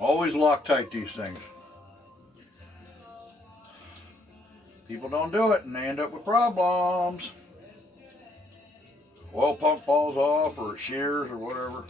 Always Loctite these things. People don't do it and they end up with problems. Oil pump falls off or it shears or whatever.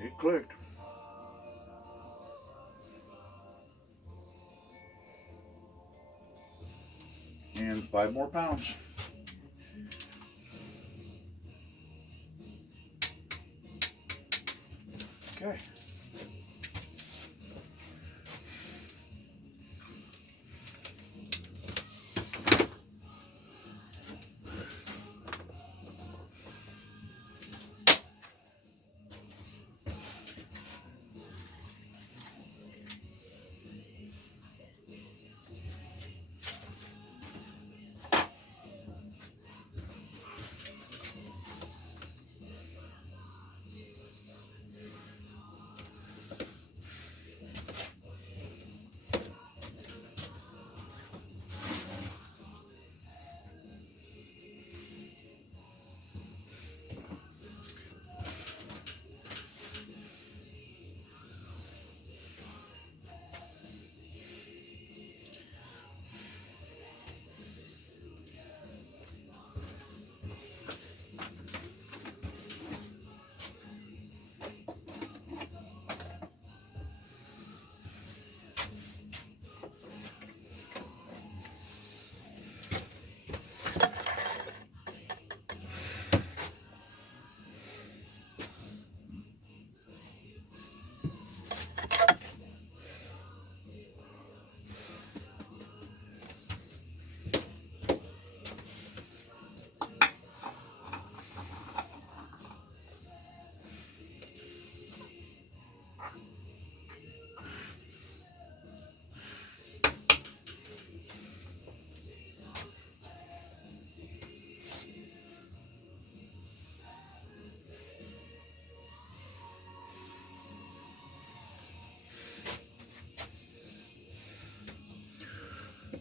It clicked. And 5 more pounds. Okay.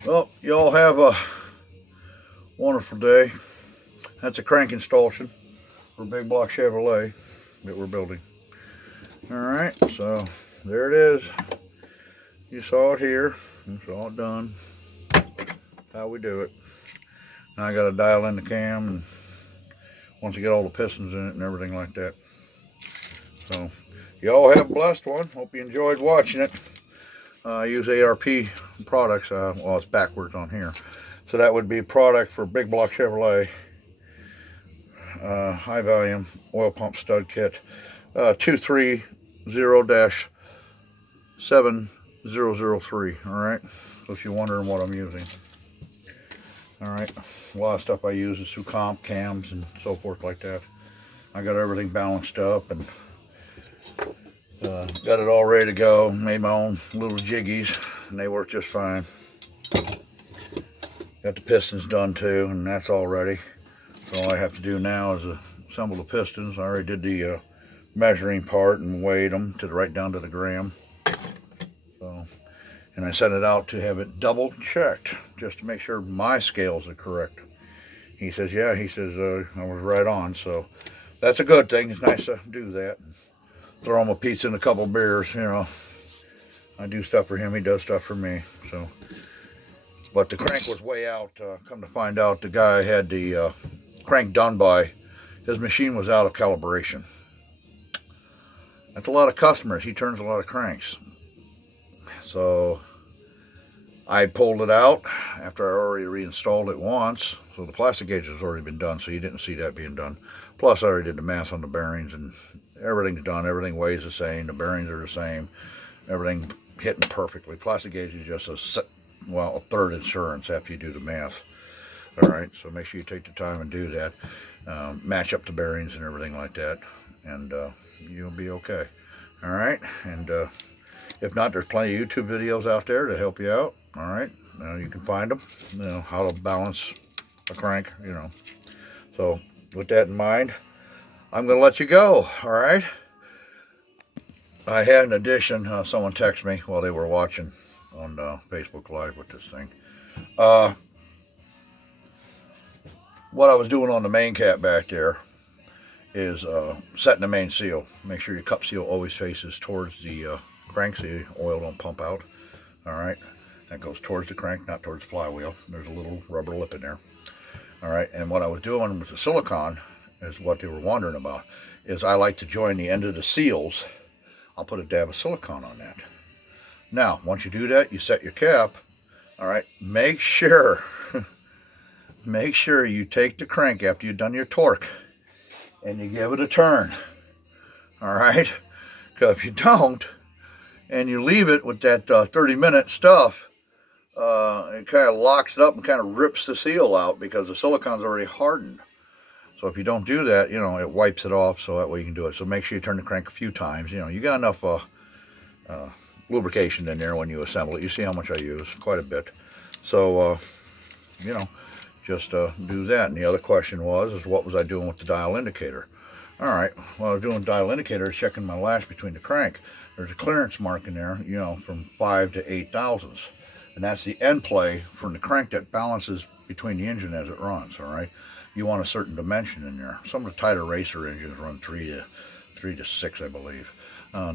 Well, y'all have a wonderful day. That's a crank installation for Big Block Chevrolet that we're building. Alright, so there it is. You saw it here. You saw it done. How we do it. Now I got to dial in the cam and once you get all the pistons in it and everything like that. So y'all have a blessed one. Hope you enjoyed watching it. I use ARP products. Well, it's backwards on here. So that would be a product for Big Block Chevrolet. High volume oil pump stud kit. 230-7003. Alright. So if you're wondering what I'm using. Alright. A lot of stuff I use is through comp, cams, and so forth like that. I got everything balanced up and got it all ready to go. Made my own little jiggies and they work just fine. Got the pistons done too, and that's all ready. So all I have to do now is assemble the pistons. I already did the measuring part and weighed them to right down to the gram. So, and I sent it out to have it double checked just to make sure my scales are correct. He says, yeah, he says I was right on. So that's a good thing. It's nice to do that. Throw him a pizza and a couple beers, you know. I do stuff for him, he does stuff for me. So, but the crank was way out. Come to find out, the guy had the crank done by, his machine was out of calibration. That's a lot of customers. He turns a lot of cranks. So I pulled it out after I already reinstalled it once. So the plastic gauge has already been done, so you didn't see that being done. Plus, I already did the math on the bearings, and everything's done. Everything weighs the same. The bearings are the same. Everything hitting perfectly. Plastic gauge is just a third insurance after you do the math. All right, so make sure you take the time and do that. Match up the bearings and everything like that, and you'll be okay. All right, and if not, there's plenty of YouTube videos out there to help you out. All right, you can find them. How to balance a crank. So with that in mind, I'm going to let you go. All right. I had an addition. Someone texted me while they were watching on Facebook Live with this thing. What I was doing on the main cap back there is setting the main seal. Make sure your cup seal always faces towards the crank so the oil don't pump out. All right. That goes towards the crank, not towards the flywheel. There's a little rubber lip in there. All right. And what I was doing with the silicone is what they were wondering about. Is I like to join the end of the seals. I'll put a dab of silicone on that. Now, once you do that, you set your cap. All right. Make sure you take the crank after you've done your torque and you give it a turn. All right. Because if you don't and you leave it with that 30-minute stuff, it kind of locks it up and kind of rips the seal out because the silicone's already hardened. So if you don't do that, it wipes it off, so that way you can do it. So make sure you turn the crank a few times. You got enough lubrication in there when you assemble it. You see how much I use, quite a bit. So, just do that. And the other question is what was I doing with the dial indicator? All right, well, I was doing dial indicator, checking my lash between the crank. There's a clearance mark in there, from 5 to 8 thousandths. And that's the end play from the crank that balances between the engine as it runs, all right? You want a certain dimension in there. Some of the tighter racer engines run 3 to 6, I believe.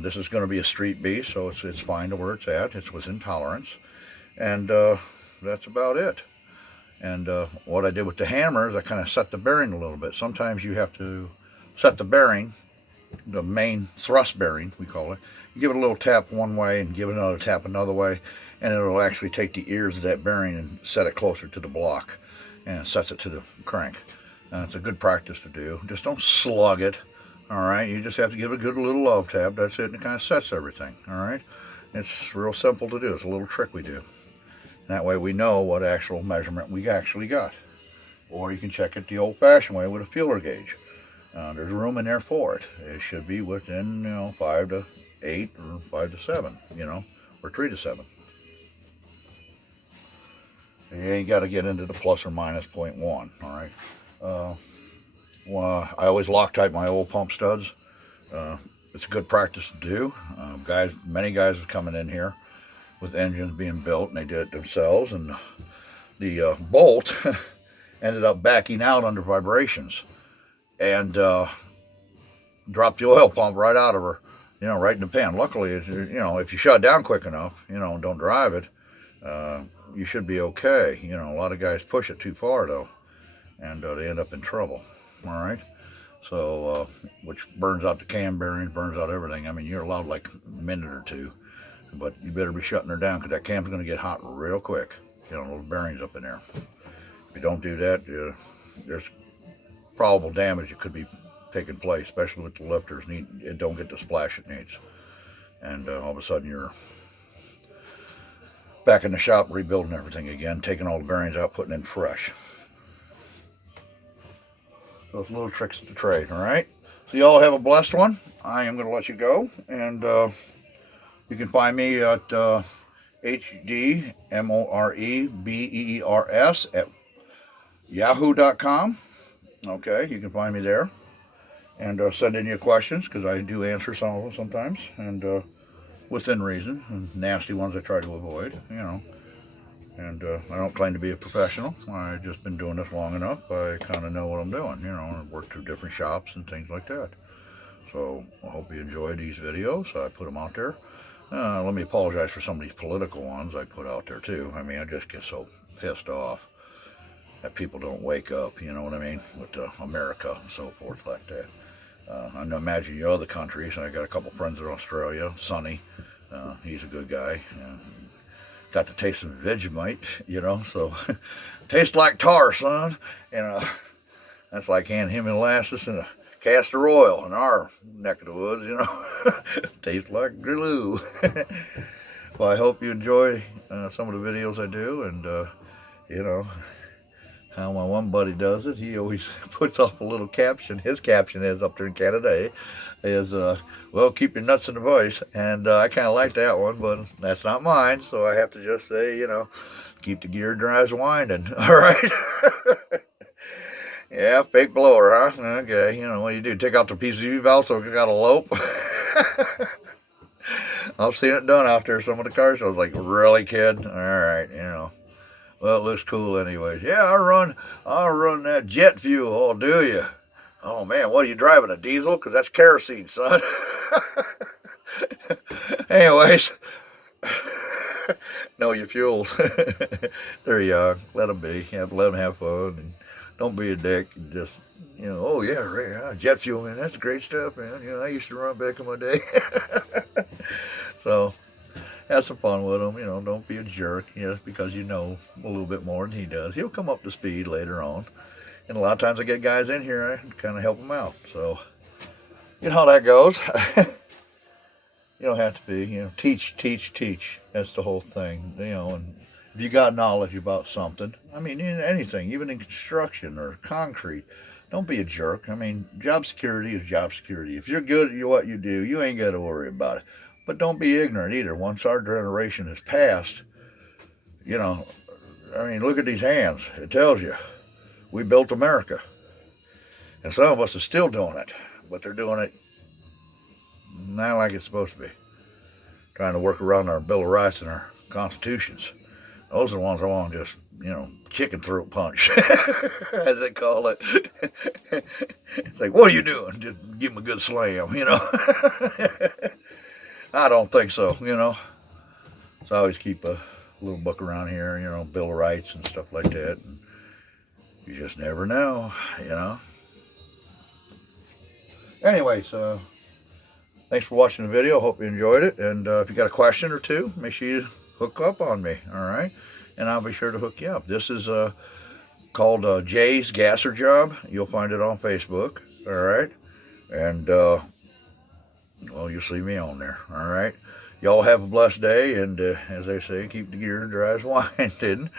This is going to be a street beast, so it's fine to where it's at. It's within tolerance. And that's about it. And what I did with the hammer is I kind of set the bearing a little bit. Sometimes you have to set the bearing, the main thrust bearing, we call it. You give it a little tap one way and give it another tap another way, and it'll actually take the ears of that bearing and set it closer to the block, and it sets it to the crank. It's a good practice to do. Just don't slug it, all right? You just have to give it a good little love tap. That's it, and it kind of sets everything, all right? It's real simple to do. It's a little trick we do. And that way we know what actual measurement we actually got. Or you can check it the old-fashioned way with a feeler gauge. There's room in there for it. It should be within, 5 to 8 or 5 to 7, or 3 to 7. You got to get into the plus or minus 0.1, all right? Well, I always Loctite my old pump studs. It's a good practice to do. Many guys are coming in here with engines being built, and they did it themselves, and the bolt ended up backing out under vibrations and dropped the oil pump right out of her, right in the pan. Luckily, if you shut it down quick enough, and don't drive it, you should be okay. A lot of guys push it too far, though, and they end up in trouble, all right? So, which burns out the cam bearings, burns out everything. I mean, you're allowed like a minute or two, but you better be shutting her down because that cam's going to get hot real quick. Those bearings up in there. If you don't do that, there's probable damage that could be taking place, especially with the lifters. It don't get the splash it needs. And all of a sudden you're back in the shop rebuilding everything again, taking all the bearings out, putting in fresh. Those little tricks of the trade, all right? So you all have a blessed one. I am going to let you go, and you can find me at HDMOREBEERS at yahoo.com. Okay, you can find me there, and send in your questions, because I do answer some of them sometimes, and within reason, and nasty ones I try to avoid, and I don't claim to be a professional. I've just been doing this long enough. I kind of know what I'm doing, I've worked through different shops and things like that. So I hope you enjoy these videos. I put them out there. Let me apologize for some of these political ones I put out there too. I mean, I just get so pissed off. that people don't wake up, you know what I mean, with America and so forth like that. I know, imagine your other countries. I got a couple friends in Australia. Sonny, he's a good guy. Got to taste some Vegemite, you know, so tastes like tar, son. And that's like handing him molasses and a castor oil in our neck of the woods, you know. Tastes like glue. Well, I hope you enjoy some of the videos I do, and you know how my one buddy does it. He always puts up a little caption. His caption is up there in Canada is well, keep your nuts in the voice, and I kind of like that one, but that's not mine, so I have to just say, you know, keep the gear drives winding. All right. Yeah, fake blower, huh? Okay, you know what do you do? Take out the PCV valve so it got a lope. I've seen it done out there. Some of the cars. I was like, really, kid? All right, you know. Well, it looks cool, anyways. Yeah, I run that jet fuel. Oh, do you? Oh man, what are you driving? A diesel? Cause that's kerosene, son. Anyways, know your fuels. They're young. Let them be. Let them have fun, and don't be a dick. And just, you know, oh yeah, right, jet fuel, man. That's great stuff, man. You know, I used to run back in my day. So have some fun with him. You know, don't be a jerk. Just because you know a little bit more than he does. He'll come up to speed later on. And a lot of times I get guys in here, I kind of help them out. So, you know how that goes. You don't have to be, you know, teach, teach, teach. That's the whole thing, you know. And if you got knowledge about something, I mean, in anything, even in construction or concrete, don't be a jerk. I mean, job security is job security. If you're good at what you do, you ain't got to worry about it. But don't be ignorant either. Once our generation has passed, you know, I mean, look at these hands. It tells you we built America. And some of us are still doing it, but they're doing it not like it's supposed to be. Trying to work around our Bill of Rights and our constitutions. Those are the ones I want to just, you know, chicken throat punch, as they call it. It's like, what are you doing? Just give them a good slam, you know. I don't think so, you know. So I always keep a little book around here, you know, Bill of Rights and stuff like that. And you just never know, you know. Anyways, thanks for watching the video. Hope you enjoyed it. And if you got a question or two, make sure you hook up on me, all right? And I'll be sure to hook you up. This is called Jay's Gasser Job. You'll find it on Facebook, all right? And, well, you'll see me on there, all right? Y'all have a blessed day, and as they say, keep the gear drives winding.